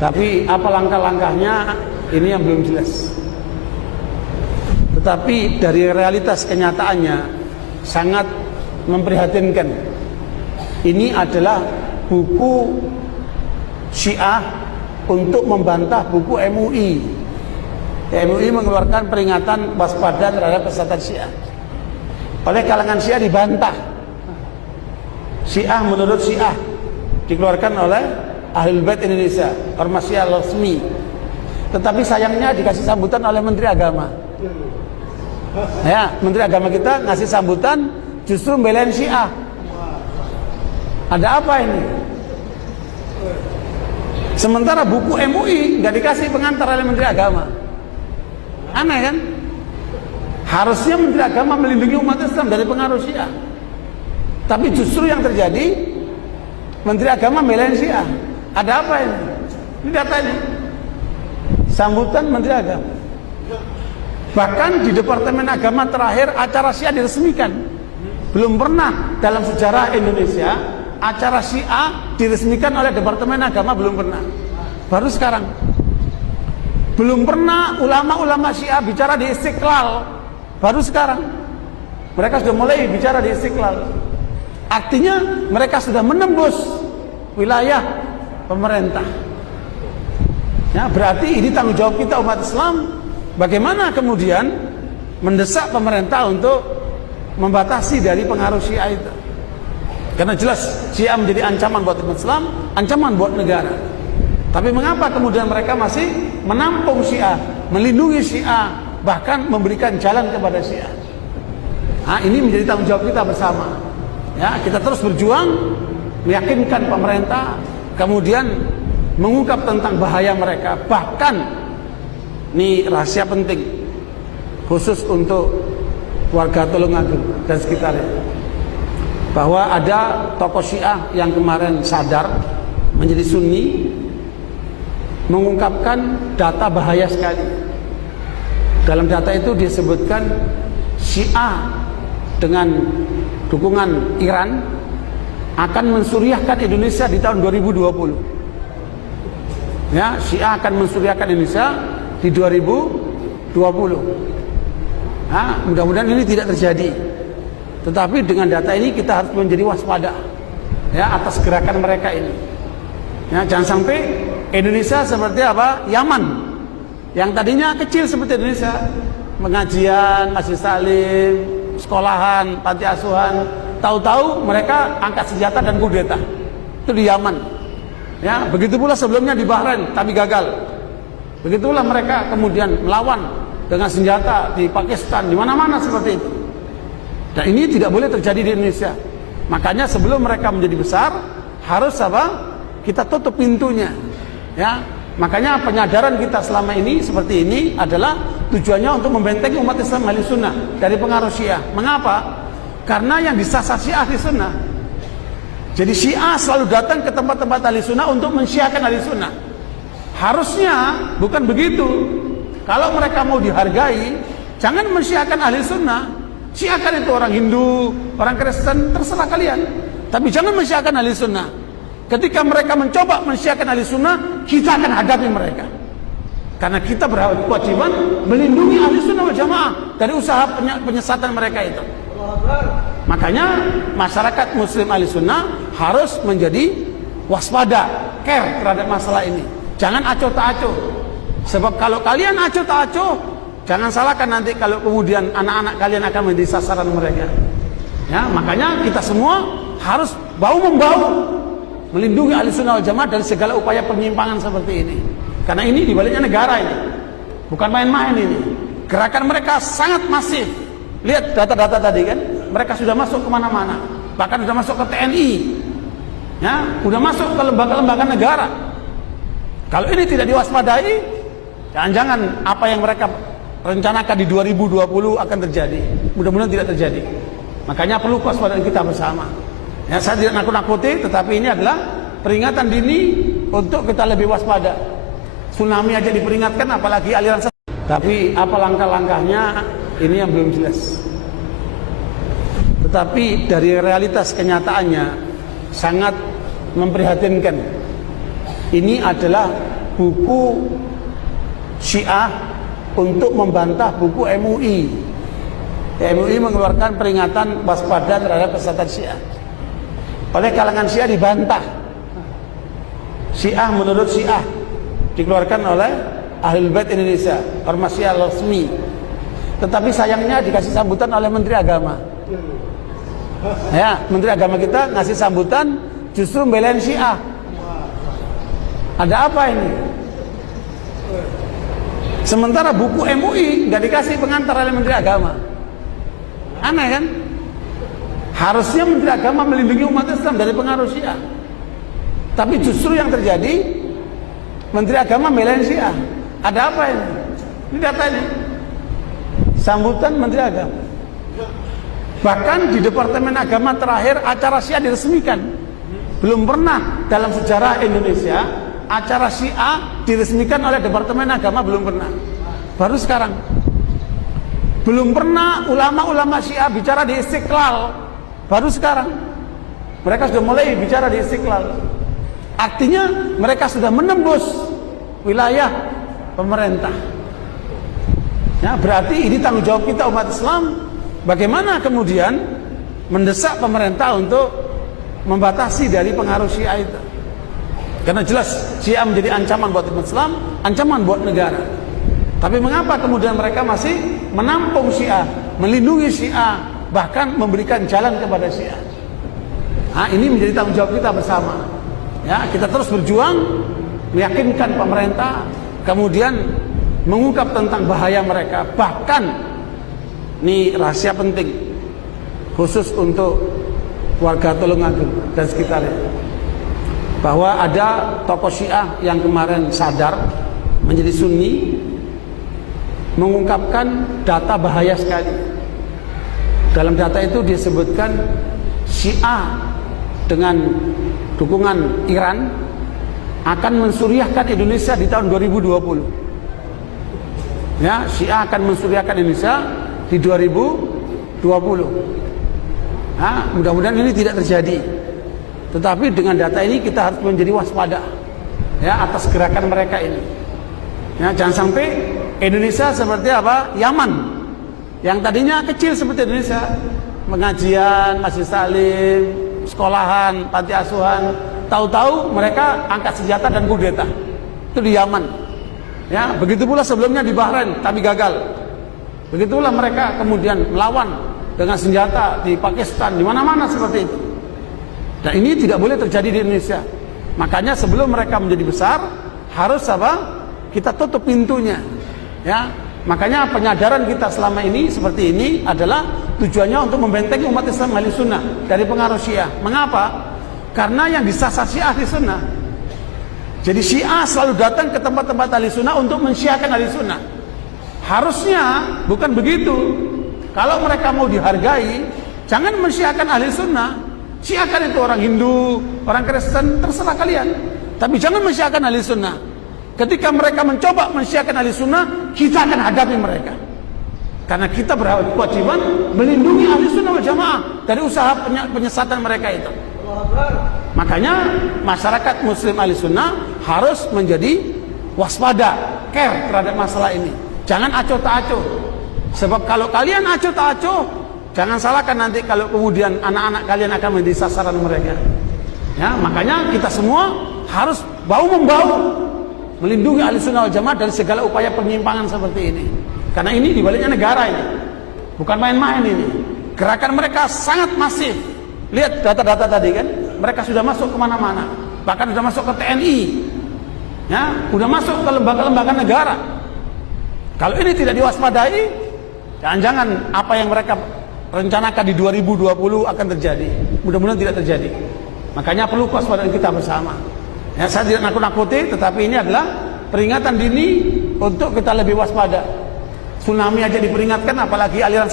Tapi apa langkah-langkahnya ini yang belum jelas. Tetapi dari realitas kenyataannya sangat memprihatinkan. Ini adalah buku Syiah untuk membantah buku MUI. MUI mengeluarkan peringatan waspada terhadap kesesatan Syiah. Oleh kalangan Syiah dibantah. Syiah menurut Syiah dikeluarkan oleh Ahlul Bait Indonesia, Ormas Syiah resmi. Tetapi sayangnya dikasih sambutan oleh Menteri Agama. Ya, Menteri Agama kita ngasih sambutan justru belain Syiah. Ada apa ini? Sementara buku MUI nggak dikasih pengantar oleh Menteri Agama. Aneh kan? Harusnya Menteri Agama melindungi umat Islam dari pengaruh Syiah. Tapi justru yang terjadi Menteri Agama belain Syiah. Ada apa ini? Ini datanya. Sambutan Menteri Agama. Bahkan di Departemen Agama terakhir acara Syiah diresmikan. Belum pernah dalam sejarah Indonesia acara Syiah diresmikan oleh Departemen Agama, belum pernah. Baru sekarang. Belum pernah ulama-ulama Syiah bicara di Istiqlal. Baru sekarang. Mereka sudah mulai bicara di Istiqlal. Artinya mereka sudah menembus wilayah pemerintah. Ya, berarti ini tanggung jawab kita umat Islam. Bagaimana kemudian mendesak pemerintah untuk membatasi dari pengaruh Syiah itu. Karena jelas Syiah menjadi ancaman buat umat Islam, ancaman buat negara. Tapi mengapa kemudian mereka masih menampung Syiah, melindungi Syiah, bahkan memberikan jalan kepada Syiah? Nah, ini menjadi tanggung jawab kita bersama. Ya, kita terus berjuang meyakinkan pemerintah, kemudian mengungkap tentang bahaya mereka. Bahkan ini rahasia penting khusus untuk warga Tulungagung dan sekitarnya, bahwa ada tokoh Syiah yang kemarin sadar menjadi Sunni, mengungkapkan data bahaya sekali. Dalam data itu disebutkan Syiah dengan dukungan Iran akan mensuriahkan Indonesia di tahun 2020. Ya, Syiah akan mensuriahkan Indonesia di 2020. Nah, mudah-mudahan ini tidak terjadi. Tetapi dengan data ini kita harus menjadi waspada, ya, atas gerakan mereka ini. Ya, jangan sampai Indonesia seperti apa? Yaman, yang tadinya kecil seperti Indonesia, pengajian, masjid salim, sekolahan, panti asuhan, tahu-tahu mereka angkat senjata dan kudeta. Itu di Yaman. Ya, begitu pula sebelumnya di Bahrain, tapi gagal. Begitulah mereka kemudian melawan dengan senjata di Pakistan, di mana-mana seperti itu. Dan ini tidak boleh terjadi di Indonesia. Makanya sebelum mereka menjadi besar, harus apa? Kita tutup pintunya. Ya, makanya penyadaran kita selama ini seperti ini adalah tujuannya untuk membentengi umat Islam ahli sunnah dari pengaruh Syiah. Mengapa? Karena yang disasar Syiah ahli sunnah. Jadi Syiah selalu datang ke tempat-tempat ahli sunnah untuk mensyiahkan ahli sunnah. Harusnya bukan begitu. Kalau mereka mau dihargai, jangan mensyiahkan ahli sunnah. Syiahkan itu orang Hindu, orang Kristen, terserah kalian. Tapi jangan mensyiahkan ahli sunnah. Ketika mereka mencoba mensyiahkan ahli sunnah, kita akan hadapi mereka. Karena kita berkewajiban melindungi ahli sunnah wal jamaah dari usaha penyesatan mereka itu. Makanya masyarakat muslim ahli sunnah harus menjadi waspada, care terhadap masalah ini. Jangan acuh tak acuh. Sebab kalau kalian acuh tak acuh, jangan salahkan nanti kalau kemudian anak-anak kalian akan menjadi sasaran mereka. Ya, makanya kita semua harus bahu-membahu melindungi ahli sunnah wal jamaah dari segala upaya penyimpangan seperti ini. Karena ini dibaliknya negara ini, bukan main-main ini. Gerakan mereka sangat masif. Lihat data-data tadi kan, mereka sudah masuk kemana-mana, bahkan sudah masuk ke TNI, ya, sudah masuk ke lembaga-lembaga negara. Kalau ini tidak diwaspadai, jangan-jangan apa yang mereka rencanakan di 2020 akan terjadi. Mudah-mudahan tidak terjadi. Makanya perlu kewaspadaan kita bersama. Ya, saya tidak nakut-nakuti, tetapi ini adalah peringatan dini untuk kita lebih waspada. Tsunami aja diperingatkan, apalagi aliran sesat. Tapi apa langkah-langkahnya, ini yang belum jelas. Tetapi dari realitas kenyataannya sangat memprihatinkan. Ini adalah buku Syiah untuk membantah buku MUI. MUI mengeluarkan peringatan waspada terhadap kesesatan Syiah. Oleh kalangan Syiah dibantah. Syiah menurut Syiah dikeluarkan oleh Ahlul Bait Indonesia, Ormas Syiah resmi. Tetapi sayangnya dikasih sambutan oleh Menteri Agama. Ya, Menteri Agama kita ngasih sambutan justru membelain Syiah. Ada apa ini? Sementara buku MUI nggak dikasih pengantar oleh Menteri Agama. Aneh kan? Harusnya Menteri Agama melindungi umat Islam dari pengaruh Syiah. Tapi justru yang terjadi, Menteri Agama membelain Syiah. Ada apa ini? Ini data ini. Sambutan Menteri Agama. Bahkan di Departemen Agama terakhir acara Syiah diresmikan. Belum pernah dalam sejarah Indonesia acara Syiah diresmikan oleh Departemen Agama, belum pernah. Baru sekarang. Belum pernah ulama-ulama Syiah bicara di Istiqlal. Baru sekarang. Mereka sudah mulai bicara di Istiqlal. Artinya mereka sudah menembus wilayah pemerintah. Ya, berarti ini tanggung jawab kita umat Islam. Bagaimana kemudian mendesak pemerintah untuk membatasi dari pengaruh Syiah itu. Karena jelas Syiah menjadi ancaman buat umat Islam, ancaman buat negara. Tapi mengapa kemudian mereka masih menampung Syiah, melindungi Syiah, bahkan memberikan jalan kepada Syiah? Nah, ini menjadi tanggung jawab kita bersama. Ya, kita terus berjuang meyakinkan pemerintah, kemudian mengungkap tentang bahaya mereka. Bahkan ini rahasia penting khusus untuk warga Tulungagung dan sekitarnya, bahwa ada tokoh Syiah yang kemarin sadar menjadi Sunni, mengungkapkan data bahaya sekali. Dalam data itu disebutkan Syiah dengan dukungan Iran akan mensuriahkan Indonesia di tahun 2020. Ya, Syiah akan mensuriahkan Indonesia di 2020. Nah, mudah-mudahan ini tidak terjadi. Tetapi dengan data ini kita harus menjadi waspada, ya, atas gerakan mereka ini. Ya, jangan sampai Indonesia seperti apa? Yaman, yang tadinya kecil seperti Indonesia, pengajian, masjid salim, sekolahan, panti asuhan, tahu-tahu mereka angkat senjata dan kudeta. Itu di Yaman. Ya, begitu pula sebelumnya di Bahrain, tapi gagal. Begitulah mereka kemudian melawan dengan senjata di Pakistan, di mana-mana seperti itu. Dan ini tidak boleh terjadi di Indonesia. Makanya sebelum mereka menjadi besar, harus apa? Kita tutup pintunya. Ya, makanya penyadaran kita selama ini seperti ini adalah tujuannya untuk membentengi umat Islam ahli sunnah dari pengaruh Syiah. Mengapa? Karena yang disasar Syiah ahli sunnah. Jadi Syiah selalu datang ke tempat-tempat ahli sunnah untuk mensyiahkan ahli sunnah. Harusnya bukan begitu. Kalau mereka mau dihargai, jangan mensyiahkan ahli sunnah. Syiahkan itu orang Hindu, orang Kristen, terserah kalian. Tapi jangan mensyiahkan ahli sunnah. Ketika mereka mencoba mensyiahkan ahli sunnah, kita akan hadapi mereka. Karena kita berkewajiban melindungi ahli sunnah wal jamaah dari usaha penyesatan mereka itu. Makanya masyarakat muslim ahli sunnah harus menjadi waspada, care terhadap masalah ini. Jangan acuh tak acuh. Sebab kalau kalian acuh tak acuh, jangan salahkan nanti kalau kemudian anak-anak kalian akan menjadi sasaran mereka. Ya, makanya kita semua harus bahu-membahu melindungi ahli sunnah wal jamaah dari segala upaya penyimpangan seperti ini. Karena ini dibaliknya negara ini, bukan main-main ini. Gerakan mereka sangat masif. Lihat data-data tadi kan, mereka sudah masuk kemana-mana, bahkan sudah masuk ke TNI, ya, sudah masuk ke lembaga-lembaga negara. Kalau ini tidak diwaspadai, jangan-jangan apa yang mereka rencanakan di 2020 akan terjadi. Mudah-mudahan tidak terjadi. Makanya perlu kewaspadaan kita bersama. Ya, saya tidak nakut-nakuti, tetapi ini adalah peringatan dini untuk kita lebih waspada. Tsunami aja diperingatkan, apalagi aliran